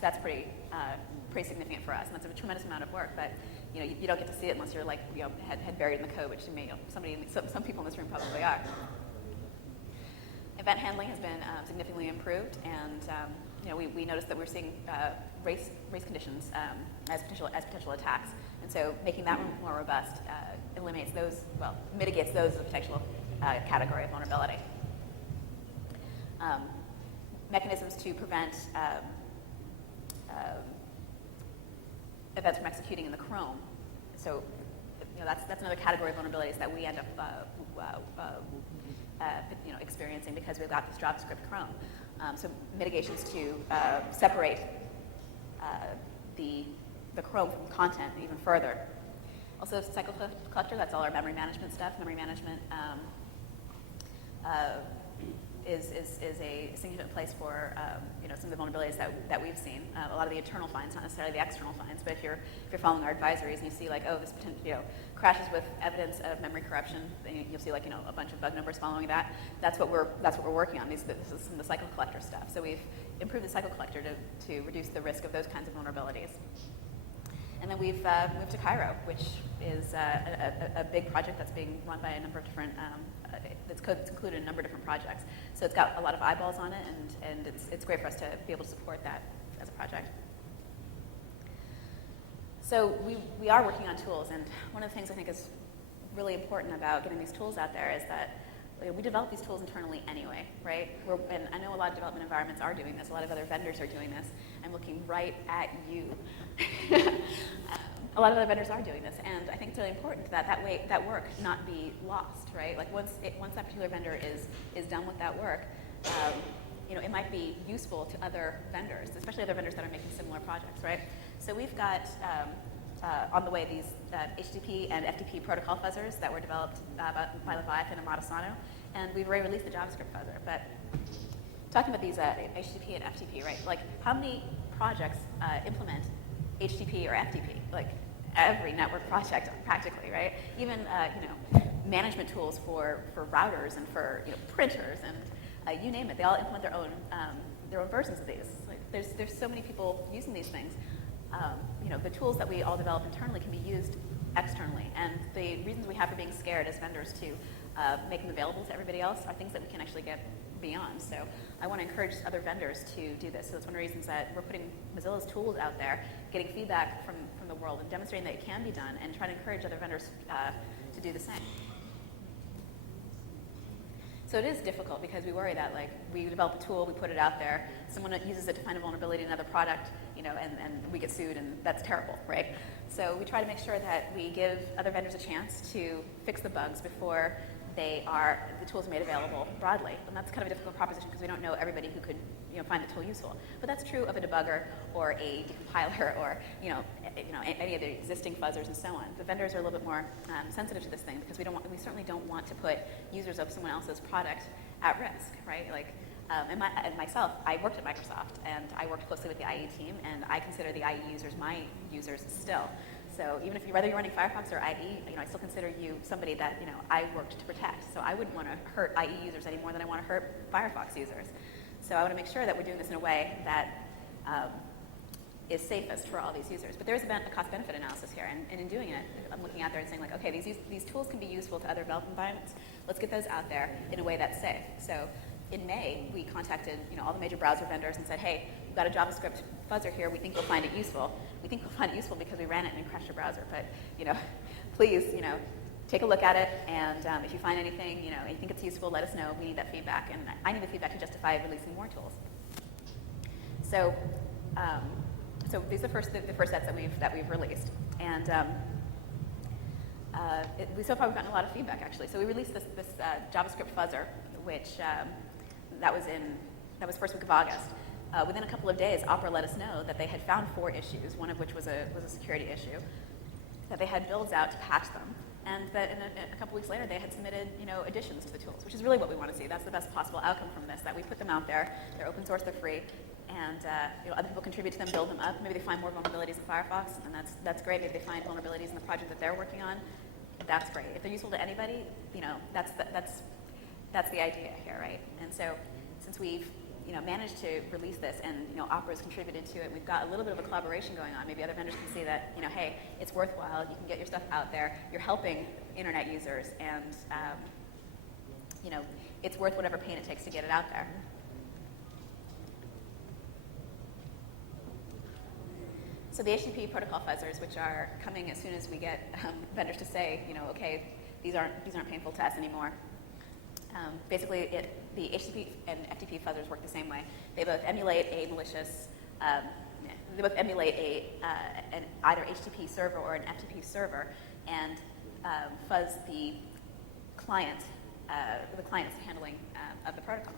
that's pretty significant for us, and that's a tremendous amount of work. But you don't get to see it unless you're like head buried in the code, which some people in this room probably are. Event handling has been significantly improved, and we noticed that we're seeing race conditions as potential attacks, and so making that more robust mitigates those as a potential category of vulnerability. Mechanisms to prevent events from executing in the Chrome. So that's another category of vulnerabilities that we end up experiencing because we've got this JavaScript Chrome. So mitigations to separate the Chrome from content even further. Also, cycle collector, that's all our memory management stuff. Memory management is a significant place for some of the vulnerabilities that we've seen. A lot of the internal finds, not necessarily the external finds, but if you're following our advisories and you see like, oh, this crashes with evidence of memory corruption, then you'll see like a bunch of bug numbers following that. That's what we're working on. This is some of the cycle collector stuff. So we've improved the cycle collector to reduce the risk of those kinds of vulnerabilities. And then we've moved to Cairo, which is a big project that's being run by a number of different, that's included in a number of different projects. So it's got a lot of eyeballs on it, and it's great for us to be able to support that as a project. So we are working on tools, and one of the things I think is really important about getting these tools out there is that we develop these tools internally anyway, right? And I know a lot of development environments are doing this. A lot of other vendors are doing this. I'm looking right at you. A lot of other vendors are doing this, and I think it's really important that work not be lost, right? Like once that particular vendor is done with that work, it might be useful to other vendors, especially other vendors that are making similar projects, right? So we've got on the way these HTTP and FTP protocol fuzzers that were developed by Leviathan and Modisano, and we've already released the JavaScript fuzzer. But talking about these HTTP and FTP, right? Like how many projects implement HTTP or FTP? Like every network project practically, right? Even management tools for routers and for printers and you name it. They all implement their own versions of these. Like there's so many people using these things. The tools that we all develop internally can be used externally, and the reasons we have for being scared as vendors to make them available to everybody else are things that we can actually get beyond. So I want to encourage other vendors to do this. So that's one of the reasons that we're putting Mozilla's tools out there, getting feedback from the world and demonstrating that it can be done, and trying to encourage other vendors to do the same. So it is difficult because we worry that we develop a tool, we put it out there, someone uses it to find a vulnerability in another product, and we get sued, and that's terrible, right? So we try to make sure that we give other vendors a chance to fix the bugs before the tools made available broadly. And that's kind of a difficult proposition because we don't know everybody who could find the tool useful. But that's true of a debugger or a decompiler or any of the existing fuzzers and so on. The vendors are a little bit more sensitive to this thing because we certainly don't want to put users of someone else's product at risk, right? And myself, I worked at Microsoft, and I worked closely with the IE team, and I consider the IE users my users still. So even whether you're running Firefox or IE, I still consider you somebody that I worked to protect. So I wouldn't want to hurt IE users any more than I want to hurt Firefox users. So I want to make sure that we're doing this in a way that is safest for all these users. But there is a cost-benefit analysis here, and in doing it, I'm looking out there and saying okay, these tools can be useful to other development environments. Let's get those out there in a way that's safe. So in May, we contacted all the major browser vendors and said, hey, we've got a JavaScript fuzzer here. We think you'll find it useful. We think you'll find it useful because we ran it and it crashed your browser. But please, take a look at it. And if you find anything, and you think it's useful, let us know. We need that feedback, and I need the feedback to justify releasing more tools. So, these are the first sets that we've released, and so far we've gotten a lot of feedback actually. So we released this JavaScript fuzzer, which that was first week of August. Within a couple of days, Opera let us know that they had found 4 issues, one of which was a security issue, that they had builds out to patch them, and that in a couple weeks later they had submitted additions to the tools, which is really what we want to see. That's the best possible outcome from this, that we put them out there, they're open source, they're free, and other people contribute to them, build them up. Maybe they find more vulnerabilities in Firefox, and that's great. Maybe they find vulnerabilities in the project that they're working on. That's great. If they're useful to anybody, that's the idea here, right? And so since we've managed to release this, and Opera's contributed to it. We've got a little bit of a collaboration going on. Maybe other vendors can see that hey, it's worthwhile. You can get your stuff out there. You're helping internet users, and it's worth whatever pain it takes to get it out there. So the HTTP protocol fuzzers, which are coming as soon as we get vendors to say, okay, these aren't painful to us anymore. Basically, the HTTP and FTP fuzzers work the same way. They both emulate a malicious, they both emulate an either HTTP server or an FTP server, and fuzz the client's handling of the protocol.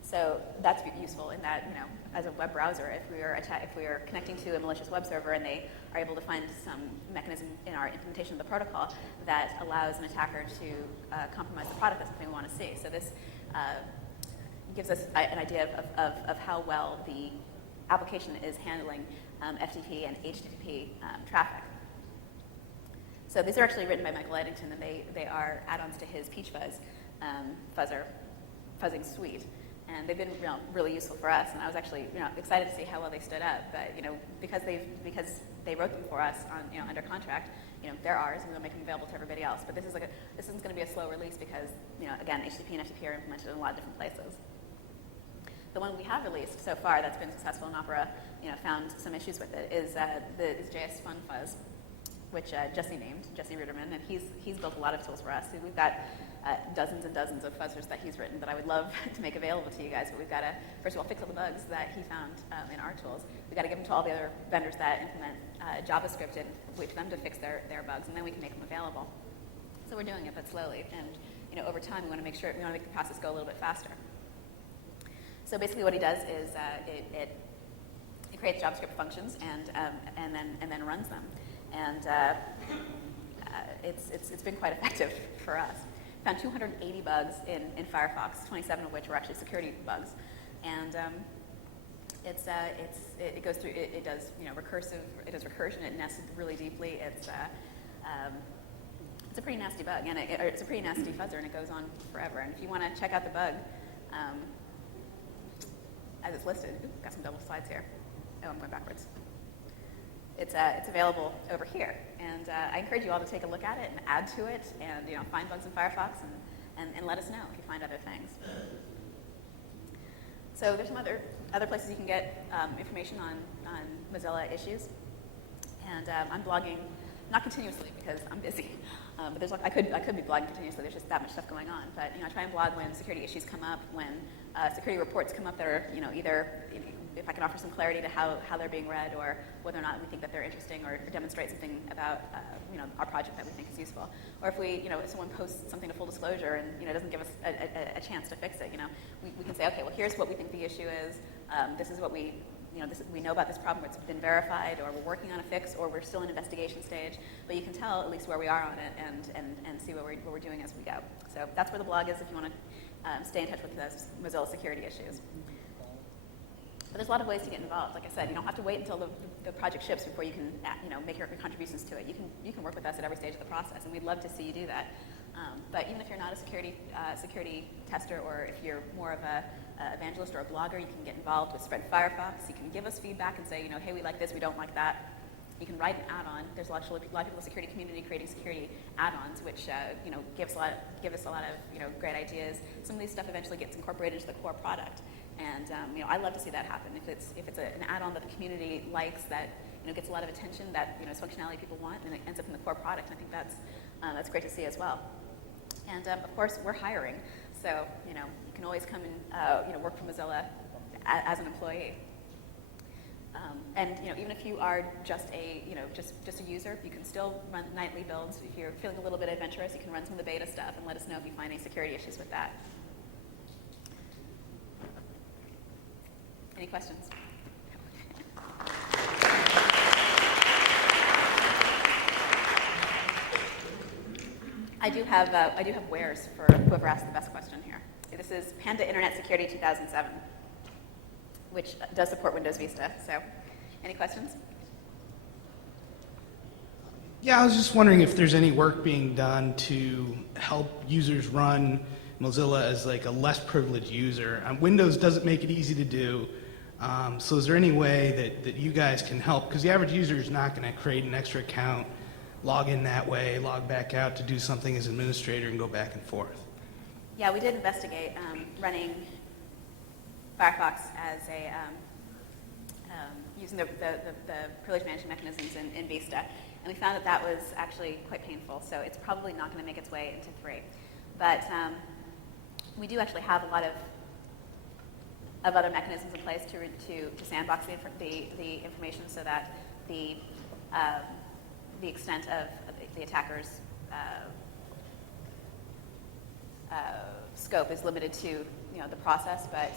So that's useful in that, as a web browser, if we are connecting to a malicious web server and they are able to find some mechanism in our implementation of the protocol that allows an attacker to compromise the product, that's something we want to see. So this gives us an idea of how well the application is handling FTP and HTTP traffic. So these are actually written by Michael Eddington, and they are add-ons to his Peach Fuzz fuzzing suite. And they've been really useful for us, and I was actually excited to see how well they stood up. But because they wrote them for us on under contract, they're ours, and we'll make them available to everybody else. But this isn't going to be a slow release because again, HTTP and FTP are implemented in a lot of different places. The one we have released so far that's been successful in Opera, found some issues with it is JS Fun Fuzz, which Jesse Ruderman, and he's built a lot of tools for us. So we've got dozens and dozens of fuzzers that he's written that I would love to make available to you guys, but we've got to, first of all, fix all the bugs that he found in our tools. We've got to give them to all the other vendors that implement JavaScript and wait for them to fix their bugs, and then we can make them available. So we're doing it, but slowly, and over time we want to make the process go a little bit faster. So basically what he does is it creates JavaScript functions and then runs them. And it's been quite effective for us. Found 280 bugs in Firefox, 27 of which were actually security bugs, and it goes through. It does recursion. It nests really deeply. It's a pretty nasty bug, and it's a pretty nasty fuzzer, and it goes on forever. And if you want to check out the bug as it's listed, got some double slides here. Oh, I'm going backwards. It's available over here, and I encourage you all to take a look at it and add to it, and find bugs in Firefox, and let us know if you find other things. So there's some other places you can get information on Mozilla issues, and I'm blogging, not continuously because I'm busy, but there's I could be blogging continuously. There's just that much stuff going on. But I try and blog when security issues come up, when security reports come up that are either if I can offer some clarity to how they're being read, or whether or not we think that they're interesting, or demonstrate something about our project that we think is useful, or if someone posts something to full disclosure and doesn't give us a chance to fix it, we can say, okay, well, here's what we think the issue is. This is what we know about this problem. It's been verified, or we're working on a fix, or we're still in investigation stage. But you can tell at least where we are on it, and see what we're doing as we go. So that's where the blog is if you want to stay in touch with those Mozilla security issues. But there's a lot of ways to get involved. Like I said, you don't have to wait until the project ships before you can make your contributions to it. You can work with us at every stage of the process, and we'd love to see you do that. But even if you're not a security tester, or if you're more of a evangelist or a blogger, you can get involved with Spread Firefox. You can give us feedback and say, hey, we like this, we don't like that. You can write an add-on. There's a lot of people in the security community creating security add-ons, which give us a lot of great ideas. Some of these stuff eventually gets incorporated into the core product. And I love to see that happen. If it's an add-on that the community likes, that gets a lot of attention, that is functionality people want, and it ends up in the core product. And I think that's great to see as well. And of course, we're hiring, so you can always come and work for Mozilla as an employee. And even if you are just a just a user, you can still run nightly builds. If you're feeling a little bit adventurous, you can run some of the beta stuff and let us know if you find any security issues with that. Any questions? I do have wares for whoever asked the best question here. This is Panda Internet Security 2007, which does support Windows Vista. So, any questions? Yeah, I was just wondering if there's any work being done to help users run Mozilla as like a less privileged user. Windows doesn't make it easy to do. So is there any way that you guys can help? Because the average user is not going to create an extra account, log in that way, log back out to do something as administrator and go back and forth. Yeah, we did investigate running Firefox as a using the privilege management mechanisms in Vista, and we found that that was actually quite painful. So it's probably not going to make its way into 3. But we do actually have a lot of other mechanisms in place to sandbox the information so that the extent of the attacker's scope is limited to the process, but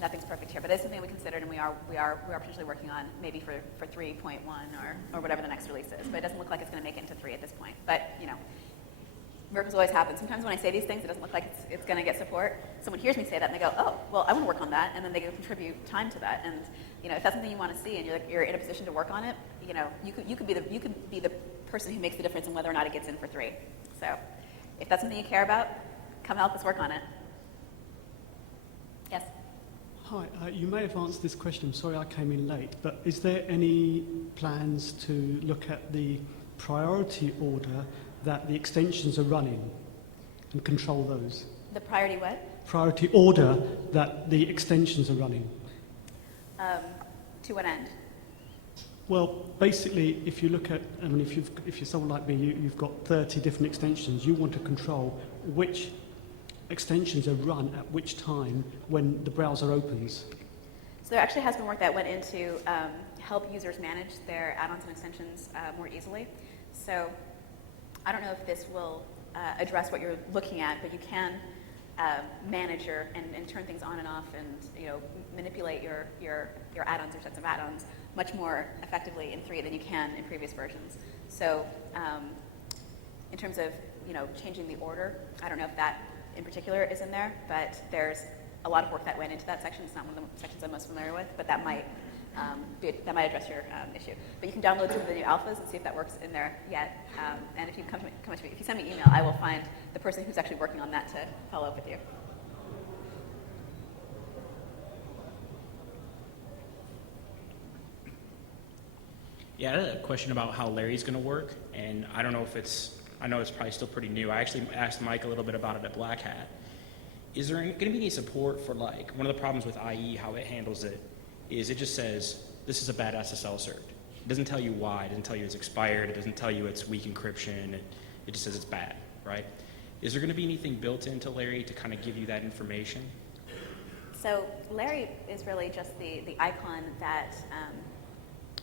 nothing's perfect here. But it's something we considered, and we are potentially working on maybe for 3.1 or whatever the next release is. But it doesn't look like it's going to make it into 3 at this point. But miracles always happen. Sometimes when I say these things, it doesn't look like it's going to get support. Someone hears me say that and they go, "Oh, well, I want to work on that," and then they go contribute time to that. And if that's something you want to see and you're in a position to work on it, you could be the person who makes the difference in whether or not it gets in for 3. So if that's something you care about, come help us work on it. Yes. Hi, you may have answered this question. I'm sorry I came in late, but is there any plans to look at the priority order that the extensions are running and control those? The priority what? Priority order that the extensions are running. To what end? Well, basically, if you look at, if you're someone like me, you've got 30 different extensions. You want to control which extensions are run at which time when the browser opens. So there actually has been work that went into help users manage their add-ons and extensions more easily. So I don't know if this will address what you're looking at, but you can manage and turn things on and off, and manipulate your add-ons or sets of add-ons much more effectively in 3 than you can in previous versions. So in terms of changing the order, I don't know if that in particular is in there, but there's a lot of work that went into that section. It's not one of the sections I'm most familiar with, but that might address your issue. But you can download some of the new alphas and see if that works in there yet. And if you come to me, if you send me an email, I will find the person who's actually working on that to follow up with you. Yeah, I had a question about how Larry's going to work, and I don't know if I know it's probably still pretty new. I actually asked Mike a little bit about it at Black Hat. Is there going to be any support for, like, one of the problems with IE, how it handles it, is it just says, this is a bad SSL cert. It doesn't tell you why. It doesn't tell you it's expired. It doesn't tell you it's weak encryption. It just says it's bad, right? Is there going to be anything built into Larry to kind of give you that information? So Larry is really just the icon that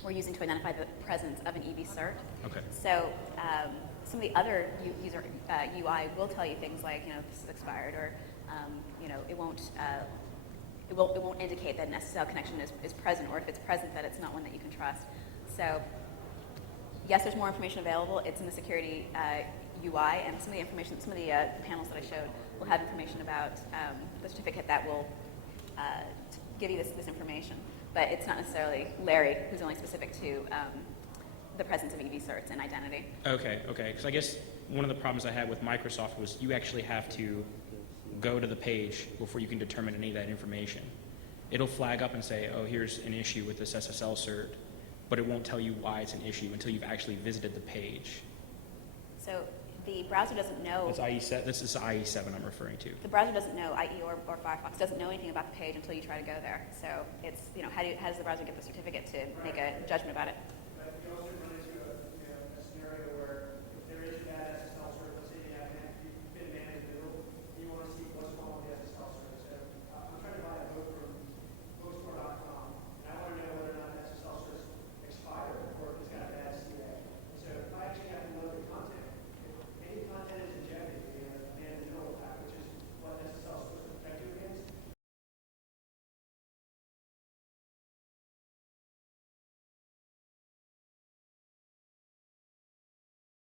we're using to identify the presence of an EV cert. Okay. So some of the other user UI will tell you things like, this is expired, or it won't indicate that an SSL connection is present, or if it's present, that it's not one that you can trust. So yes, there's more information available. It's in the security UI, and some of the panels that I showed will have information about the certificate that will give you this information. But it's not necessarily Larry, who's only specific to the presence of EV certs and identity. Okay. Because I guess one of the problems I had with Microsoft was you actually have to go to the page before you can determine any of that information. It'll flag up and say, oh, here's an issue with this SSL cert, but it won't tell you why it's an issue until you've actually visited the page. So the browser doesn't know. This is IE7 I'm referring to. The browser doesn't know, IE or Firefox doesn't know anything about the page until you try to go there. So it's, how does the browser get the certificate to make a judgment about it?